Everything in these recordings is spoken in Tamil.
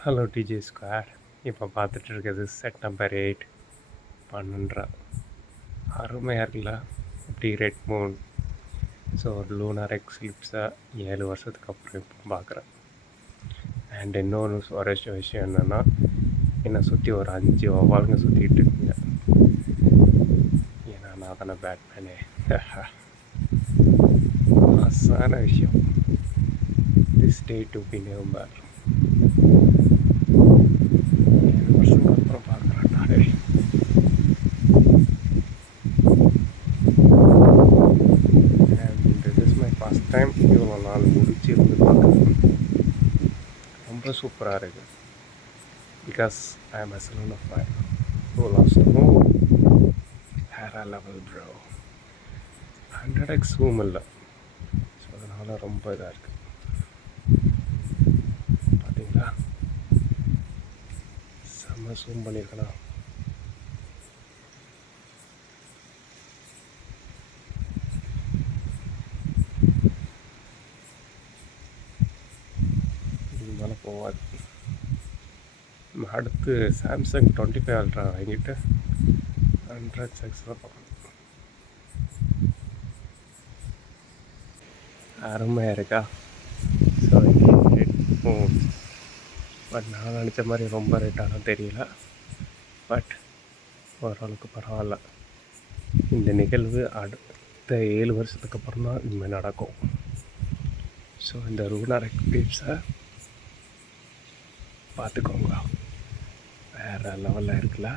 ஹலோ டிஜே ஸ்கொயர் இப்போ பார்த்துட்டு இருக்கிறது செட் நம்பர் எயிட் பன்னெண்டரை அருமையாக இருக்குல்ல இப்படி ரெட் மூன் ஸோ லூனார் எக்ஸ்லிப்ஸை ஏழு வருஷத்துக்கு அப்புறம் இப்போ பார்க்குறேன் அண்ட் இன்னொன்று சுவாரஸ்ய விஷயம் என்னென்னா என்னை சுற்றி ஒரு அஞ்சு வவாலுங்க சுற்றிட்டு இருக்குங்க ஏன்னா நான் தானே பேட்மேனே மாசான விஷயம் this day to be November time இவ்வளோ நாள் முடிச்சு இருந்து பார்க்குறேன் ரொம்ப சூப்பராக இருக்குது because I am அசலன் of fire so loss no level bro hundred X room இல்லை. ஸோ அதனால் ரொம்ப இதாக இருக்குது பார்த்தீங்களா செம்ம சூம் பண்ணியிருக்கலாம் மேலே போகாது அடுத்து சாம்சங் டுவெண்ட்டி ஃபைவ் அல்ட்ரா வாங்கிட்டு ஹண்ட்ரட் சிக்ஸ் பார்க்கணும் அருமையாக இருக்கா? ஸோ ரேட் பட் நான் நினச்ச மாதிரி ரொம்ப ரேட்டாலும் தெரியல. பட் ஓரளவுக்கு பரவாயில்ல. இந்த நிகழ்வு அடுத்த ஏழு வருஷத்துக்கு அப்புறம் தான் இனிமேல் நடக்கும். ஸோ இந்த ரூனார் எக்ஸ்பீரியன்ஸை பார்த்துக்கோங்க. வேறு லெவலில் இருக்குல்ல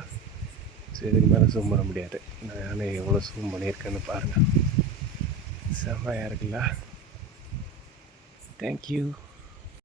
ஸோ இதுக்கு மேலே ஜூம் பண்ண முடியாது. நான் எவ்வளோ ஜூம் பண்ணியிருக்கேன்னு பாருங்கள் செம்மையாக இருக்குல்ல தேங்க்யூ